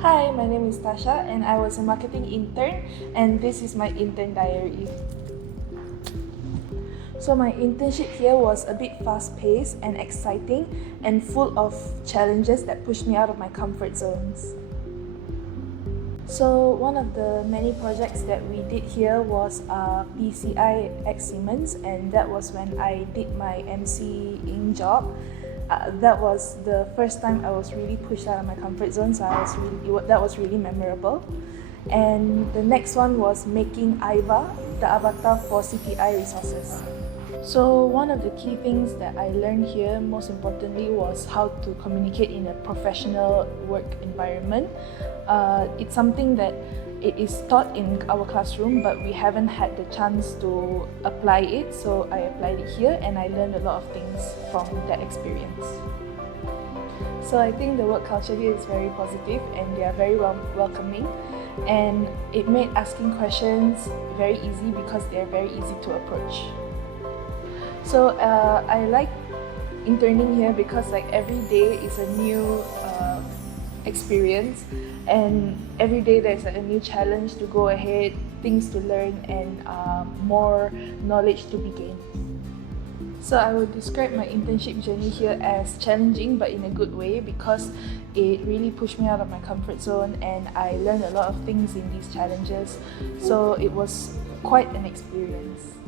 Hi, my name is Thasha and I was a marketing intern, and this is my intern diary. So my internship here was a bit fast-paced and exciting and full of challenges that pushed me out of my comfort zones. So one of the many projects that we did here was PCI at Siemens, and that was when I did my MCing job. That was the first time I was really pushed out of my comfort zone, so that was really memorable. And the next one was making IVA, the avatar for CPI resources. So one of the key things that I learned here, most importantly, was how to communicate in a professional work environment. It's something that it is taught in our classroom, but we haven't had the chance to apply it, so I applied it here and I learned a lot of things from that experience. So I think the work culture here is very positive and they are very welcoming, and it made asking questions very easy because they are very easy to approach. So I like interning here because every day is a new experience, and every day there's a new challenge to go ahead, things to learn, and more knowledge to be gained. So I would describe my internship journey here as challenging, but in a good way, because it really pushed me out of my comfort zone and I learned a lot of things in these challenges. So it was quite an experience.